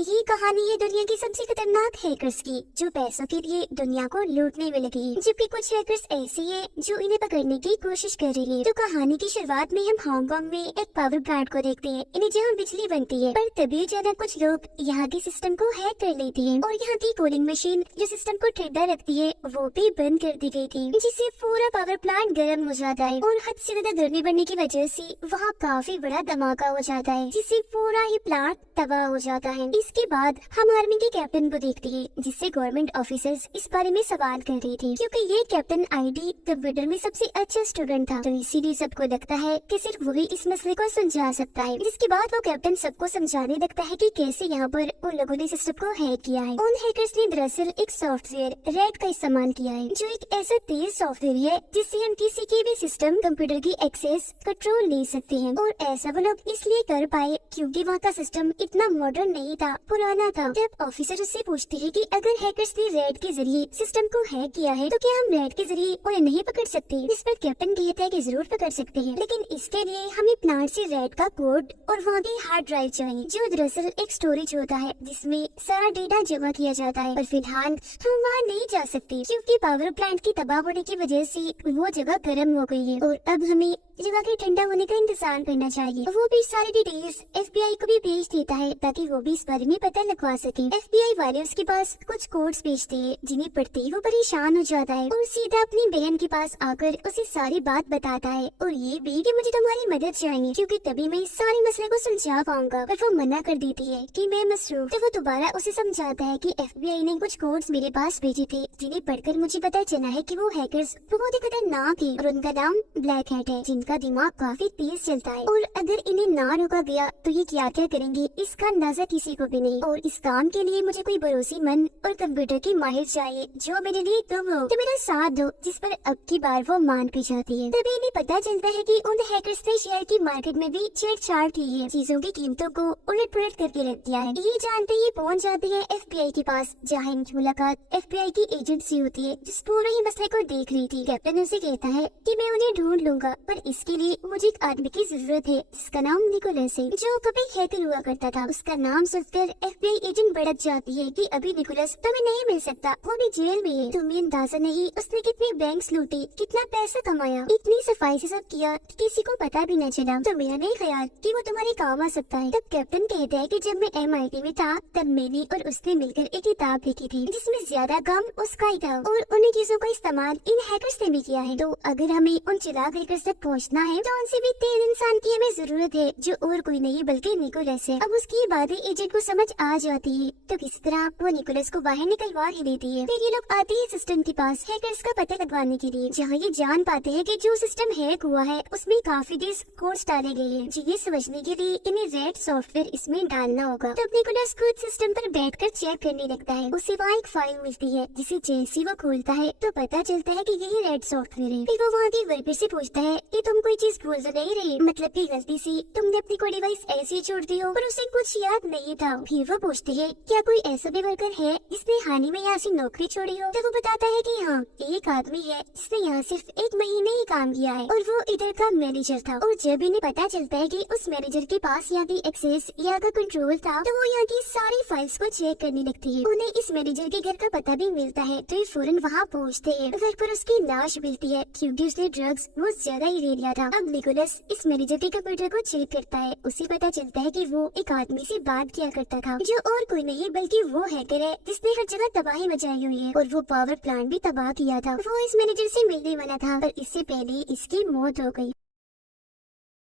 ये कहानी है दुनिया की सबसे खतरनाक हैकर्स की, जो पैसों के लिए दुनिया को लूटने में लगी है। जबकि कुछ हैकर्स ऐसे हैं जो इन्हें पकड़ने की कोशिश कर रही है। तो कहानी की शुरुआत में हम हांगकांग में एक पावर प्लांट को देखते हैं, इन्हें जहाँ बिजली बनती है। पर तभी अचानक कुछ लोग यहाँ के सिस्टम को हैक कर लेते हैं और यहाँ की कूलिंग मशीन जो सिस्टम को ठंडा रखती है वो भी बंद कर दी गई थी, जिससे पूरा पावर प्लांट गर्म हो जाता है और हद से ज्यादा गर्मी बढ़ने की वजह से वहाँ काफी बड़ा धमाका हो जाता है, जिससे पूरा ही प्लांट तबाह हो जाता है। इसके बाद हम आर्मी के कैप्टन को देखते हैं, जिससे गवर्नमेंट ऑफिसर्स इस बारे में सवाल कर रही थी, क्योंकि ये कैप्टन आईडी कंप्यूटर में सबसे अच्छा स्टूडेंट था। तो इसीलिए सबको लगता है कि सिर्फ वही इस मसले को सुलझा सकता है। जिसके बाद वो कैप्टन सबको समझाने लगता है कि कैसे यहाँ पर उन लोगों ने सिस्टम को हैक किया है। उन हैकर्स ने दरअसल एक सॉफ्टवेयर रेड का इस्तेमाल किया है, जो एक ऐसा तेज सॉफ्टवेयर है जिससे हम किसी की भी सिस्टम कंप्यूटर की एक्सेस कंट्रोल ले सकते हैं। और ऐसा वो लोग इसलिए कर पाए क्योंकि वहाँ का सिस्टम इतना मॉडर्न नहीं था, पुराना था। जब ऑफिसर उससे पूछते हैं कि अगर हैकर्स ने रेड के जरिए सिस्टम को हैक किया है तो क्या हम रेड के जरिए उन्हें नहीं पकड़ सकते? इस पर कैप्टन कहता है कि जरूर पकड़ सकते हैं, लेकिन इसके लिए हमें प्लांट से रेड का कोड और वहाँ की हार्ड ड्राइव चाहिए, जो दरअसल एक स्टोरेज होता है जिसमें सारा डेटा जमा किया जाता है। पर फिलहाल हम वहाँ नहीं जा सकते क्योंकि पावर प्लांट की तबाह होने की वजह से वो जगह गर्म हो गई है और अब हमें जगह के ठंडा होने का इंतजार करना चाहिए। वो भी सारी डिटेल्स FBI को भी भेज देता है ताकि वो भी इस बारे में पता लगवा सके। FBI वाले उसके पास कुछ कोड्स भेजते हैं, जिन्हें पढ़ते ही वो परेशान हो जाता है और सीधा अपनी बहन के पास आकर उसे सारी बात बताता है और ये भी कि मुझे तुम्हारी मदद चाहिए क्योंकि तभी मैं इस सारे मसले को सुलझा पाऊंगा। पर वो मना कर देती है कि मैं मसरूफ। तो वो दोबारा उसे समझाता है कि FBI ने कुछ कोड्स मेरे पास भेजे थे, जिन्हें पढ़कर मुझे पता चला है कि वो हैकर्स बहुत ही खतरनाक है और उनका नाम ब्लैक हैट है, जिनका दिमाग काफी तेज चलता है और अगर इन्हें ना रोका गया तो ये क्या क्या करेंगे इसका अंदाजा किसी को भी नहीं। और इस काम के लिए मुझे कोई भरोसेमंद और कंप्यूटर की माहिर चाहिए जो मेरे लिए तुम हो, तो मेरा साथ दो। जिस पर अब की बार वो मान भी जाती है। तभी इन्हें पता चलता है कि उन हैकर्स ने शेयर की मार्केट में भी छेड़छाड़ की है, चीजों की कीमतों को उलट पुलट करके रख दिया है। ये जानते ही पहुंच जाती है FBI के पास, जहाँ इनकी मुलाकात FBI की एजेंट से होती है, जिस पूरे ही मसले को देख रही थी। कैप्टन उसे कहता है कि मैं उन्हें ढूंढ लूंगा, पर इसके लिए मुझे एक आदमी की जरूरत है जिसका नाम निकोलस है, जो कभी हैकर हुआ करता था। उसका नाम सुनकर FBI एजेंट भड़क जाती है कि अभी निकोलस तुम्हें नहीं मिल सकता, वो भी जेल में है। तुम्हें अंदाजा नहीं उसने कितने बैंक्स लूटे, कितना पैसा कमाया, इतनी सफाई से सब किया कि किसी को पता भी न चला। तो मेरा नहीं ख्याल कि वो तुम्हारे काम आ सकता है। तब कैप्टन कहता है कि जब मैं MIT में था तब मैंने और उसने मिलकर एक किताब लिखी थी जिसमें ज्यादा काम उसका ही था और उन्हीं चीजों का इस्तेमाल इन हैकर्स ने भी किया है। तो अगर हमें उन चिराग हैकर्स तक पहुँचना है तो उनसे भी तेज इंसान की हमें जरूरत है, जो और कोई नहीं बल्कि निकोलस है। अब उसकी बातें एजेंट को समझ आ जाती है, तो किसी तरह वो निकोलस को बाहर निकलवा ही देती है। फिर ये लोग आते हैं सिस्टम के पास हैकर्स का पता लगवाने के लिए, जहाँ ये जान पाते हैं कि जो सिस्टम हैक हुआ है उसमें काफी देर कोड्स डाले गए हैं, जिन्हें समझने के लिए इन्हें रेड सॉफ्टवेयर इसमें डालना होगा। तो निकोलस खुद सिस्टम पर बैठकर चेक करने लगता है। उसे वहाँ एक फाइल मिलती है, जिसे जैसे वो खोलता है तो पता चलता है कि यही रेड सॉफ्टवेयर है। फिर वो वहाँ के वर्कर से पूछता है कि तुम कोई चीज भूल तो नहीं रहे, मतलब की गलती से तुमने अपनी कोई डिवाइस ऐसे छोड़ दी हो। पर उसे कुछ याद नहीं था। फिर वो पूछते हैं क्या कोई ऐसा भी वर्कर है जिसने हाल ही में यहाँ से नौकरी छोड़ी हो? तो वो बताता है कि हाँ, एक आदमी है जिसने यहाँ सिर्फ 1 महीने ही काम किया है और वो इधर का मैनेजर था। और जब इन्हें पता चलता है कि उस मैनेजर के पास यहाँ की एक्सेस, यहाँ का कंट्रोल था, तो वो यहाँ की सारी फाइल्स को चेक करने लगती है। उन्हें इस मैनेजर के घर का पता भी मिलता है, तो ये फौरन वहाँ पहुँचते हैं। घर पर उसकी लाश मिलती है क्योंकि उसने ड्रग्स बहुत ज्यादा ही ले लिया था। अब निकोलस इस मैनेजर के कंप्यूटर को चेक करता है। उसे पता चलता है कि वो एक आदमी से बात किया करता था, जो और कोई नहीं बल्कि वो हैकर है जिसने हर जगह तबाही मचाई हुई है और वो पावर प्लांट भी तबाह किया था। वो इस मैनेजर से मिलने वाला था, पर इससे पहले इसकी मौत हो गई।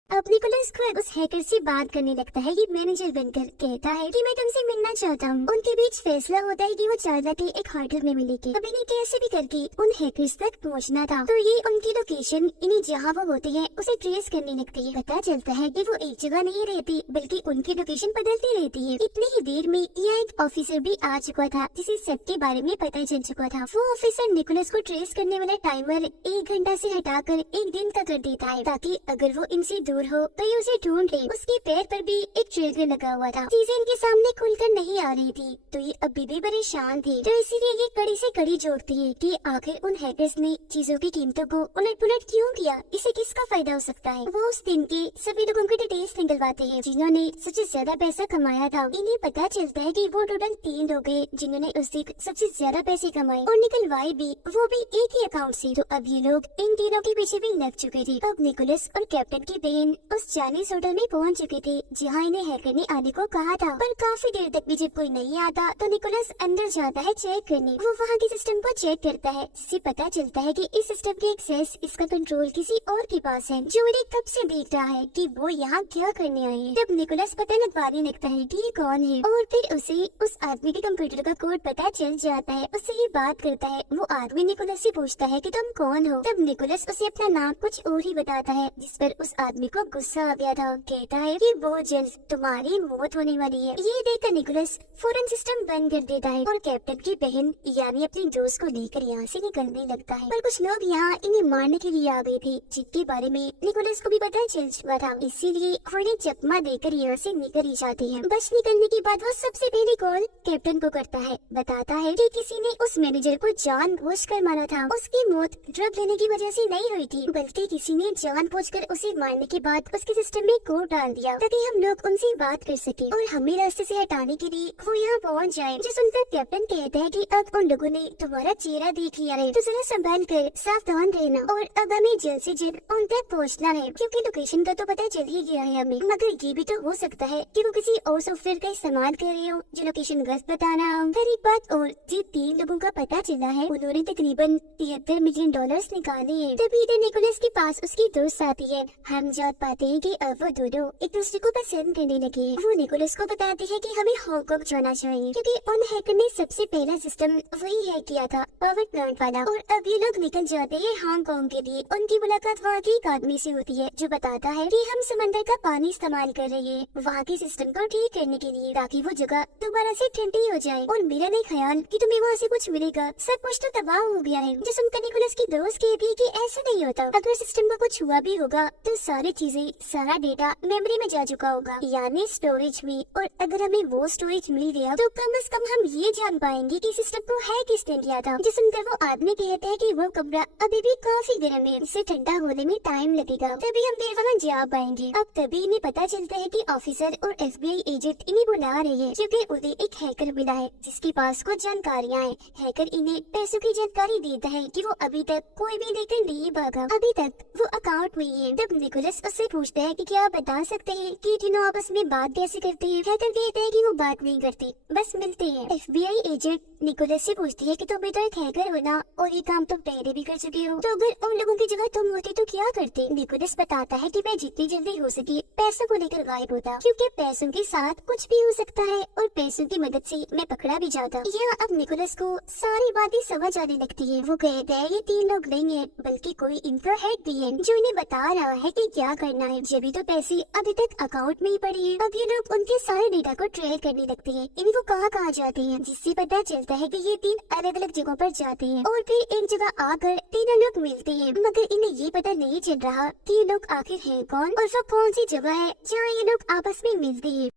अब निकोलस खुद उस हैकर से बात करने लगता है। ये मैनेजर बनकर कहता है कि मैं तुमसे मिलना चाहता हूँ। उनके बीच फैसला होता है कि वो चाहता के एक होटल में मिलेंगे। अब इन्हें कैसे भी करके उन हैकर्स तक पहुँचना था, तो ये उनकी लोकेशन इन्हें जहाँ वो होते हैं उसे ट्रेस करने लगते हैं। पता चलता है कि वो एक जगह नहीं रहती बल्कि उनकी लोकेशन बदलती रहती है। इतनी ही देर में यहाँ एक ऑफिसर भी आ चुका था, जिसे सबके बारे में पता चल चुका था। वो ऑफिसर निकोलस को ट्रेस करने वाला टाइमर 1 घंटा से हटाकर 1 दिन का कर देता है, ताकि अगर वो इनसे दूर चोर हो तो ये उसे ढूंढ ले। उसके पैर पर भी एक ट्रिगर लगा हुआ था। चीजें इनके सामने खुलकर नहीं आ रही थी तो ये अभी भी परेशान थी। तो इसीलिए ये कड़ी से कड़ी जोड़ती है कि आखिर उन हैकर्स ने चीजों की कीमतों को उलट पुलट क्यों किया, इसे किसका फायदा हो सकता है। वो उस दिन के सभी लोगों की डिटेल्स निकलवाते हैं जिन्होंने सबसे ज्यादा पैसा कमाया था। इन्हें पता चलता है कि वो टोटल 3 लोग हैं जिन्होंने उस दिन सबसे ज्यादा पैसे कमाए और निकलवाए भी, वो भी एक ही अकाउंट से। तो अब ये लोग इन तीनों के पीछे भी लग चुके थे। अब निकोलस और कैप्टन की बहन उस चाइनीज होटल में पहुंच चुके थे जहां इन्हें हैकर ने आने को कहा था। पर काफी देर तक भी जब कोई नहीं आता तो निकोलस अंदर जाता है चेक करने। वो वहाँ के सिस्टम को चेक करता है, जिससे पता चलता है कि इस सिस्टम के एक्सेस, इसका कंट्रोल किसी और के पास है जो इन्हें कब से देख रहा है कि वो यहाँ क्या करने आए हैं। तब निकोलस पता लगवाने लगता है कि ये कौन है और फिर उसे उस आदमी के कंप्यूटर का कोड पता चल जाता है। उससे ये बात करता है। वो आदमी निकोलस से पूछता है कि तुम कौन हो। तब निकोलस उसे अपना नाम कुछ और ही बताता है, जिस पर उस आदमी को गुस्सा आ गया था। कहता है कि वो जल्द तुम्हारी मौत होने वाली है। ये देखकर निकोलस फौरन सिस्टम बंद कर देता है और कैप्टन की बहन यानी अपने दोस्त को लेकर यहाँ से निकलने लगता है। पर कुछ लोग यहाँ इन्हें मारने के लिए आ गए थे जिनके बारे में निकोलस को भी पता चल चुका था, इसीलिए वो इन्हें चकमा देकर यहाँ से निकल ही जाते हैं। बस निकलने के बाद वो सबसे पहले कॉल कैप्टन को करता है, बताता है कि किसी ने उस मैनेजर को जानबूझकर मारा था। उसकी मौत ड्रग लेने की वजह से नहीं हुई थी, बल्कि किसी ने जानबूझकर उसे मारने के बाद उसके सिस्टम में कोड डाल दिया ताकि हम लोग उनसे बात कर सके और हमें रास्ते से हटाने के लिए वो यहाँ पहुँच जाए। जो सुनकर कैप्टन कहता है कि अब उन लोगों ने तुम्हारा चेहरा देख लिया है तो जरा संभाल कर सावधान रहना और अब हमें जल्द से जल्द उन तक पहुँचना है, क्योंकि लोकेशन का तो पता चल ही गया है हमें। मगर ये भी तो हो सकता है कि वो किसी और सॉफ्टवेयर का इस्तेमाल कर रहे हो जो लोकेशन गलत बताना हो। फिर एक बात और, जिन 3 लोगों का पता चला है उन्होंने तकरीबन $73 मिलियन निकाले हैं। तभी इधर निकोलस के पास उसकी दोस्त आती है। हम जान पाते हैं कि अब वो दोनों एक दूसरे को पसंद करने लगे हैं। वो निकोलस को बताती है कि हमें हांगकांग जाना चाहिए क्योंकि उन हैकर ने सबसे पहला सिस्टम वही हैक किया था, पावर प्लांट वाला। और अब ये लोग निकल जाते हैं हांगकांग के लिए। उनकी मुलाकात वहाँ के एक आदमी से होती है जो बताता है कि हम समंदर का पानी इस्तेमाल कर रहे हैं वहाँ के सिस्टम को ठीक करने के लिए ताकि वो जगह दोबारा से ठंडी हो जाए। और मेरा नहीं ख्याल कि तुम्हें वहाँ से कुछ मिलेगा, सब कुछ तो तबाह हो गया है। जो सुनकर निकोलस की दोस्त कहती है कि ऐसा नहीं होता, अगर सिस्टम को कुछ हुआ भी होगा तो सारी चीजें, सारा डेटा मेमोरी में जा चुका होगा यानी स्टोरेज में, और अगर हमें वो स्टोरेज मिल गया तो कम से कम हम ये जान पाएंगे कि सिस्टम को है किसने किया था। जो सुनकर वो आदमी कहते हैं कि वो कमरा अभी भी काफी गर्म है, इसे ठंडा होने में टाइम लगेगा, तभी हम फिर वहाँ जा पाएंगे। अब तभी इन्हें पता चलता है कि ऑफिसर और FBI एजेंट इन्हें बुला रहे हैं क्योंकि उन्हें एक हैकर मिला है जिसके पास कुछ जानकारियाँ हैं। हैकर इन्हें पैसों की जानकारी देता है कि वो अभी तक कोई भी लेकर नहीं भागा, अभी तक वो अकाउंट में ही है। तब निकोलस उससे पूछता है कि क्या आप बता सकते हैं कि तीनों आपस में बात कैसे करते हैं। हैकर कहते हैं कि वो बात नहीं करते, बस मिलते हैं। FBI एजेंट निकोलस से पूछती है कि तुम भी तो एक हैकर हो ना और ये काम तुम पहले भी कर चुके हो, तो अगर उन लोगों की जगह तुम होती तो क्या करते। निकोलस बताता है कि मैं जितनी जल्दी हो सके पैसों को लेकर गायब होता क्योंकि पैसों के साथ कुछ भी हो सकता है और पैसों की मदद से मैं पकड़ा भी जाता। यहाँ अब निकोलस को सारी बातें समझ आने लगती है। वो कहता है ये 3 लोग नहीं है बल्कि कोई इनका हेड भी है जो इन्हें बता रहा है कि क्या करना है। जब भी तो पैसे अभी तक अकाउंट में ही पड़े हैं। अब ये लोग उनके सारे डेटा को ट्रेल करने लगते हैं, इनको कहाँ जाते हैं, जिससे पता चलता है कि ये 3 अलग अलग जगहों पर जाते हैं और फिर एक जगह आकर तीनों लोग मिलते हैं। मगर इन्हें ये पता नहीं चल रहा कि ये लोग आखिर हैं कौन और वो कौन सी जगह है जहाँ ये लोग आपस में मिलते हैं।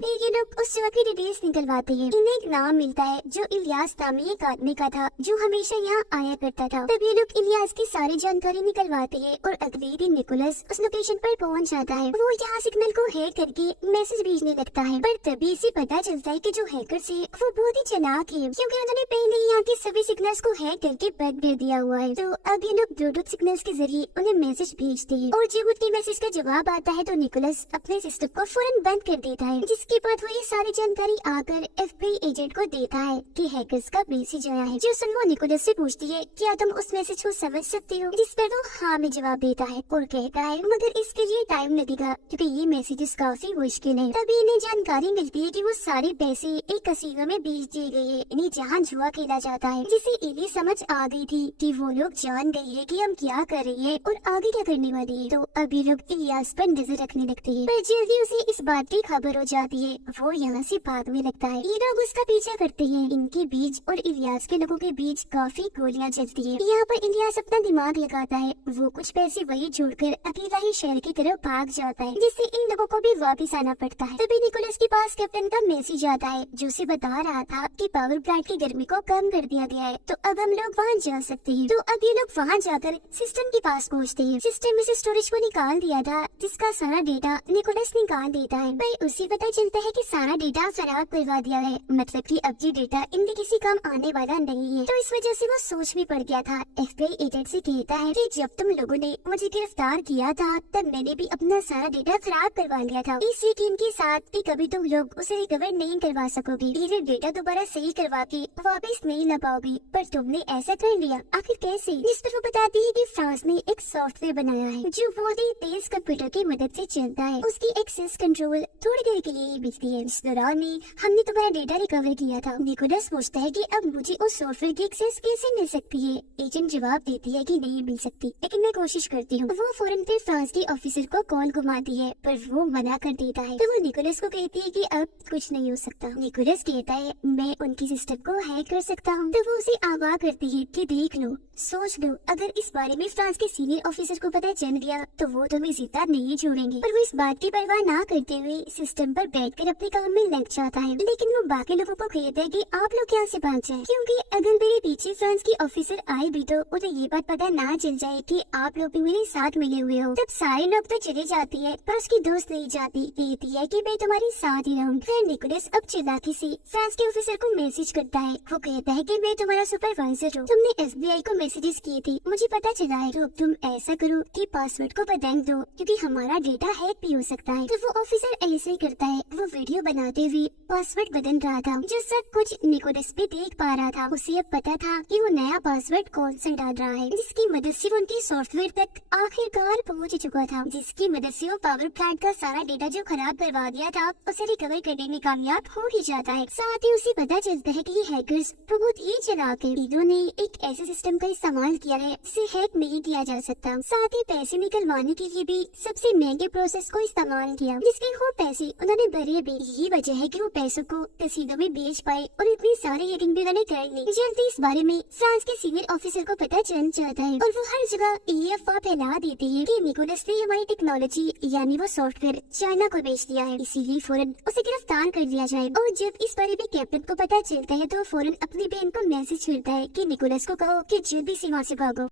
फिर ये लोग उस जगह की डिटेल्स निकलवाते हैं। इन्हें एक नाम मिलता है जो इलियास नामी एक आदमी का था जो हमेशा यहाँ आया करता था। तब ये लोग इलियास की सारी जानकारी निकलवाते हैं और अगले दिन निकोलस उस लोकेशन पर पहुँच जाता है। वो यहाँ सिग्नल को हैक करके मैसेज भेजने लगता है, पर तभी इसे पता चलता है कि जो हैकर्स है वो बहुत ही चालाक है क्योंकि उन्होंने पहले यहाँ के सभी सिग्नल्स को हैक करके बंद कर दिया हुआ है। तो अब ये लोग ब्लूटूथ सिग्नल्स के जरिए उन्हें मैसेज भेजते हैं और जब उनके मैसेज का जवाब आता है तो निकोलस अपने सिस्टम को फौरन बंद कर देता है। जिसके बाद वो ये सारी जानकारी आकर FBI एजेंट को देता है कि हैकर्स का मैसेज आया है। जो सुन वो निकोलस से पूछती है क्या तुम उस मैसेज को समझ सकते हो, जिस पर वो हाँ में जवाब देता है और कहता है मगर इसके लिए टाइम लगेगा क्योंकि ये मैसेजेस काफी मुश्किल है। तभी इन्हें जानकारी मिलती है कि वो सारे पैसे एक कसीनो में भेज दिए गए हैं, इन्हें जहाँ जुआ खेला जाता है, जिसे इन्हें समझ आ गई थी कि वो लोग जान गए हैं कि हम क्या कर रहे हैं और आगे क्या करने वाले हैं। तो अभी लोग इलियास पर नजर रखने लगते हैं, पर जल्दी उसे इस बात की खबर हो जाती जाती है वो यहाँ से भागने लगता है। ये लोग उसका पीछा करते हैं। इनके बीच और इलियास के लोगों के बीच काफी गोलियां चलती है। यहाँ पर इलियास अपना दिमाग लगाता है। वो कुछ पैसे वही छोड़कर अकेला ही शहर की तरफ भाग जाता है, जिससे इन लोगों को भी वापस आना पड़ता है। तभी निकोलस के पास कैप्टन का मैसेज आता है जो उसे बता रहा था कि पावर प्लांट की गर्मी को कम कर दिया गया है, तो अब हम लोग वहाँ जा सकते हैं। तो अब ये लोग वहाँ जाकर सिस्टम के पास पहुँचते हैं। सिस्टम में से स्टोरेज को निकाल दिया था जिसका सारा डेटा निकोलस निकाल देता है, पर उसे पता चलता है कि सारा डेटा खराब करवा दिया है, मतलब कि अब ये डेटा इनके किसी काम आने वाला नहीं है। तो इस वजह से वो सोच में पड़ गया था। FBI एजेंट से कहता है कि जब तुम लोगों ने मुझे गिरफ्तार किया था तब मैंने भी अपना सारा डेटा खराब करवा लिया था, इस यकीन के साथ कि कभी तुम लोग उसे रिकवर नहीं करवा सकोगे, ये डेटा दोबारा सही करवा के वापस नहीं ला पाओगे, पर तुमने ऐसा कर लिया, आखिर कैसे? जिस पर वो बताती है कि फ्रांस ने एक सॉफ्टवेयर बनाया है जो बहुत ही तेज कंप्यूटर की मदद से चलता है। उसकी एक्सेस कंट्रोल थोड़ी देर के लिए ही मिलती है। इस दौरान में हमने तुम्हारा डेटा रिकवर किया था। निकोलस पूछता है कि अब मुझे उस सॉफ्टवेयर की एक्सेस कैसे मिल सकती है? एजेंट जवाब देती है कि नहीं मिल सकती, लेकिन मैं कोशिश करती हूँ। वो फौरन फिर फ्रांस के ऑफिसर को कॉल घुमाती है, पर वो मना कर देता है। तो वो निकोलस को कहती है कि अब कुछ नहीं हो सकता। निकोलस कहता है मैं उनकी सिस्टम को हैक कर सकता हूँ। तो वो उसे आगाह करती है कि देख लो, सोच लो, अगर इस बारे में फ्रांस के सीनियर ऑफिसर को पता चल गया तो वो तुम्हें जिंदा नहीं छोड़ेंगे। पर वो इस बात की परवाह ना करते हुए सिस्टम पर बैठकर अपने काम में लग जाता है। लेकिन वो बाकी लोगों को कहता है कि आप लोग यहाँ से भाग जाएं, क्योंकि अगर मेरे पीछे फ्रांस की ऑफिसर आए भी तो उन्हें ये बात पता ना चल जाए कि आप लोग भी मेरे साथ मिले हुए हो। तब सारे लोग तो चले जाती है, पर उसकी दोस्त नहीं जाती, कहती है कि मैं तुम्हारे साथ ही रहूंगी। फिर निकोलस अब चालाकी से फ्रांस के ऑफिसर को मैसेज करता है। वो कहता है कि मैं तुम्हारा सुपरवाइजर हूँ, तुमने FBI को मैसेजेस किए थे, मुझे पता चला है, तो अब तुम ऐसा करो कि पासवर्ड को बदल दो क्योंकि हमारा डेटा हैक भी हो सकता है। तो वो ऑफिसर ऐसे ही करता है। वो वीडियो बनाते हुए पासवर्ड बदल रहा था, जो सब कुछ निकोलस भी देख पा रहा था। उसे अब पता था कि वो नया पासवर्ड कौन सा डाल रहा है, जिसकी मदद से वो उनके सॉफ्टवेयर तक आखिरकार पहुंच चुका था, जिसकी मदद से वो पावर प्लांट का सारा डेटा जो खराब करवा दिया था उसे रिकवर करने में कामयाब हो ही जाता है। साथ ही उसे पता चलता है कि ये हैकर्स बहुत ही चालाक है। इन्होंने एक ऐसे सिस्टम का इस्तेमाल किया है जिसे हैक नहीं किया जा सकता। साथ ही पैसे निकलवाने के लिए भी सबसे महंगे प्रोसेस को इस्तेमाल किया, जिसके खूब पैसे उन्होंने भरे भी। यही वजह है कि वो पैसों को कसीदों में बेच पाए और इतनी सारी हैकिंग भी उन्होंने कर ली। जल्दी इस बारे में फ्रांस के सीनियर ऑफिसर को पता चल जाता है और वो हर जगह ये अफवाह फैला देते हैं कि निकोलस ने हमारी टेक्नोलॉजी यानी वो सॉफ्टवेयर चाइना को बेच दिया है, इसीलिए फौरन उसे गिरफ्तार कर लिया जाए। और जब इस बारे में कैप्टन को पता चलता है तो फौरन अपनी बहन को मैसेज करता है कि निकोलस को कहो कि जल्दी से वहाँ से भागो।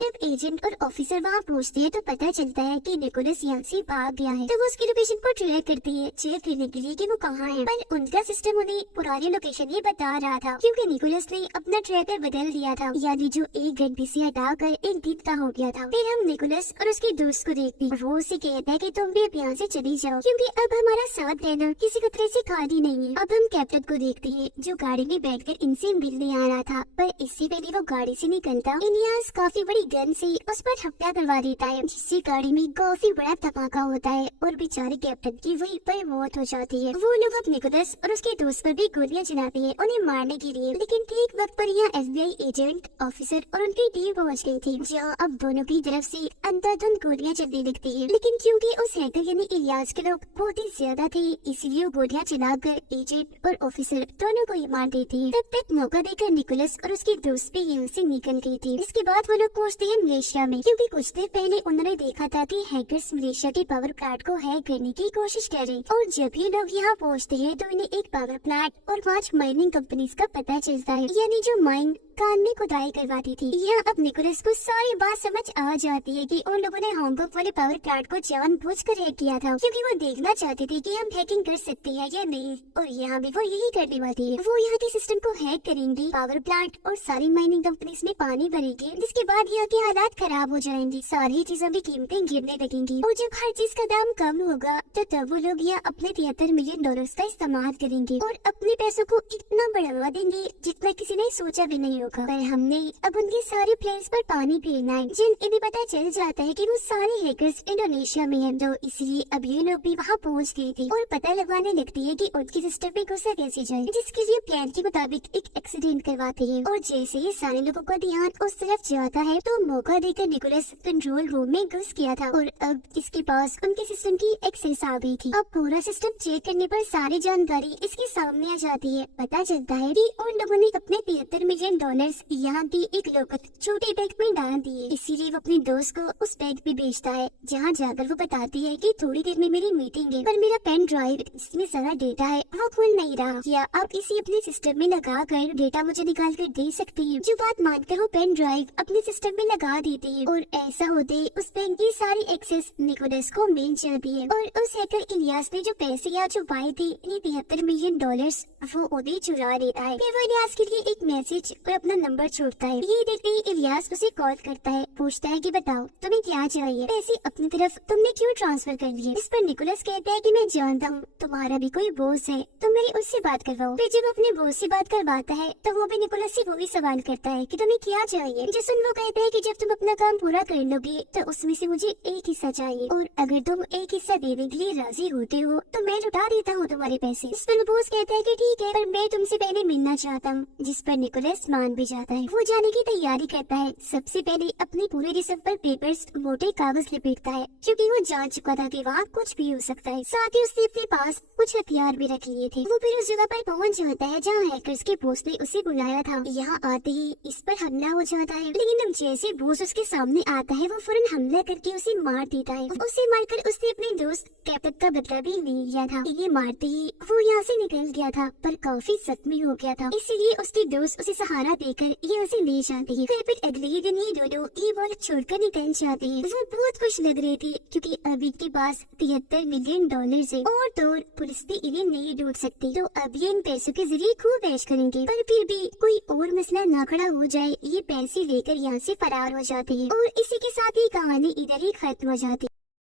जब एजेंट और ऑफिसर वहाँ पहुँचते हैं तो पता चलता है कि निकोलस यहाँ से भाग गया है। तो वो उसकी लोकेशन को ट्रैक करती है, चेक करने के लिए कि वो कहाँ है, पर उनका सिस्टम उन्हें पुरानी लोकेशन ही बता रहा था क्योंकि निकोलस ने अपना ट्रैकर बदल दिया था, यानी जो 1 घंटे से हटाकर 1 दिन का हो गया था। फिर हम निकोलस और उसके दोस्त को देखते हैं। वो उसे कहता है कि तुम भी अब यहाँ से चली जाओ क्योंकि अब हमारा साथ रहना किसी खतरे से खाली नहीं है। अब हम कैप्टन को देखते हैं जो गाड़ी में बैठकर इनसे मिलने आ रहा था, पर इससे पहले वो गाड़ी से निकलता इलियास काफी बड़ी गन से उस पर हत्या करवा देता है, जिससे गाड़ी में काफी बड़ा धमाका होता है और बेचारे कैप्टन की वहीं पर मौत हो जाती है। वो लोग अब निकोलस और उसके दोस्त पर भी गोलियां चलाते हैं उन्हें मारने के लिए, लेकिन ठीक वक्त पर यहाँ FBI एजेंट, ऑफिसर और उनकी टीम पहुँच गई थी, जहाँ अब दोनों की तरफ से अंधाधुंध गोलियां चलने लगती है। लेकिन क्योंकि उस हैकर यानी इलियास के लोग बहुत ही ज्यादा थे, इसलिए वो गोलियां चलाकर एजेंट और ऑफिसर दोनों को ही मार देती है। तब तक मौका देकर निकोलस और उसके दोस्त भी यहाँ से निकल गई थी। इसके बाद वो लोग पहुँचते हैं मलेशिया में, क्योंकि कुछ देर पहले उन्होंने देखा था कि हैकर्स मलेशिया के पावर प्लांट को हैक करने की कोशिश कर रहे, और जब ये लोग यहाँ पहुँचते हैं तो इन्हें एक पावर प्लांट और 5 माइनिंग कंपनीज का पता चलता है, यानी जो माइन कान में खुदाई करवाती थी। यहाँ अब निकोलस को सारी बात समझ आ जाती है कि उन लोगों ने हांगकांग वाले पावर प्लांट को जानबूझकर हैक किया था, क्योंकि वो देखना चाहते थे कि हम हैकिंग कर सकते हैं या नहीं, और यहाँ भी वो यही करने वाली है। वो यहाँ के सिस्टम को हैक करेंगी, पावर प्लांट और सारी माइनिंग कंपनीज में पानी भरेंगे, जिसके बाद यहाँ के हालात खराब हो जाएंगे, सारी चीजों की कीमतें गिरने लगेंगी, और जब हर चीज का दाम कम होगा तो तब वो लोग यहाँ अपने $73 मिलियन का इस्तेमाल करेंगे और अपने पैसों को इतना बढ़ावा देंगे जितना किसी ने सोचा भी नहीं होगा। पर हमने अब उनके सारे प्लेन्स पर पानी फेरना है, जिन इन्हें पता चल जाता है कि वो सारे हैकर्स इंडोनेशिया में हैं, तो इसलिए अब ये लोग भी वहाँ पहुँच गए थे और पता लगाने लगती है कि उनके सिस्टम में घुसा कैसे जाए, जिसके लिए प्लान के मुताबिक एक एक्सीडेंट करवाते हैं। और जैसे ही सारे लोगों का ध्यान उस तरफ जाता है तो को मौका देकर निकोलस कंट्रोल रूम में घुस गया था और अब इसके पास उनके सिस्टम की एक्सेस आ गई थी। अब पूरा सिस्टम चेक करने पर सारी जानकारी इसके सामने आ जाती है। पता चलता है कि उन लोगों ने अपने $73 मिलियन यहाँ की एक लोकत छोटे बैग में डाल दिए। इसीलिए वो अपने दोस्त को उस बैग में भेजता है, जहाँ जाकर वो बताती है कि थोड़ी देर में मेरी मीटिंग है, पर मेरा पेन ड्राइव जिसमें सारा डेटा है वो खुल नहीं रहा। क्या आप इसे अपने सिस्टम में लगा कर डेटा मुझे निकाल कर दे सकती है? जो बात मानकर वो पेन ड्राइव अपने सिस्टम में लगा देती है और ऐसा होते उस बैंक की सारी एक्सेस निकोलस को मिल जाती है। और उस हैकर इलियास ने जो पैसे या जो पाए थे $73 मिलियन वो उन्हें चुरा लेता है। फिर वो इलियास के लिए एक मैसेज और अपना नंबर छोड़ता है। ये देखते ही इलियास उसे कॉल करता है, पूछता है कि बताओ तुम्हें क्या चाहिए, पैसे अपनी तरफ तुमने क्यों ट्रांसफर कर लिए? इस पर निकोलस कहता है कि मैं जानता हूँ तुम्हारा भी कोई बॉस है, तुम मेरी उससे बात करवाओ। फिर जब अपने बॉस से बात करवाता है तो वो भी निकोलस से वही सवाल करता है कि तुम्हें क्या चाहिए, जिसमें वो कहता है कि जब तुम अपना काम पूरा कर लोगे तो उसमें से मुझे एक हिस्सा चाहिए और अगर तुम एक हिस्सा देने के लिए राजी होते हो तो मैं लौटा देता हूँ तुम्हारे पैसे। इस पर बॉस कहता है कि ठीक है, पर मैं तुमसे पहले मिलना चाहता हूँ, जिस पर निकोलस मान भी जाता है। वो जाने की तैयारी करता है। सबसे पहले अपने पूरे जिस्म पर पेपर्स मोटे कागज लपेटता है, क्योंकि वो जान चुका था कि वहाँ कुछ भी हो सकता है। साथ ही उसने अपने पास कुछ हथियार भी रख लिए थे। वो फिर उस जगह पर पहुँच जाता है जहाँ हैकर्स के बॉस ने उसे बुलाया था। यहाँ आते ही इस पर हमला हो जाता है, लेकिन अब जैसे बॉस उसके सामने आता है वो फौरन हमला करके उसे मार देता है। उसे मारकर उसने अपने दोस्त कैप्टन का बदला भी ले लिया था। इन्हें मारते ही वो यहाँ से निकल गया था, पर काफी जख्मी हो गया था, इसीलिए उसके दोस्त उसे सहारा देकर ये उसे ले जाते हैं। फिर अगले ही दिन ये दोनों ये वर्ल्ड छोड़कर निकल जाते हैं। वो बहुत खुश लग रहे थे क्योंकि अब इनके पास $73 मिलियन है और तो पुलिस भी इन्हें नहीं ढूंढ सकती, तो अब ये इन पैसों के जरिए खूब ऐश करेंगे। पर फिर भी कोई और मसला ना खड़ा हो जाए, ये पैसे लेकर यहाँ से फरार हो जाते हैं और इसी के साथ ही कहानी इधर ही खत्म हो जाती है।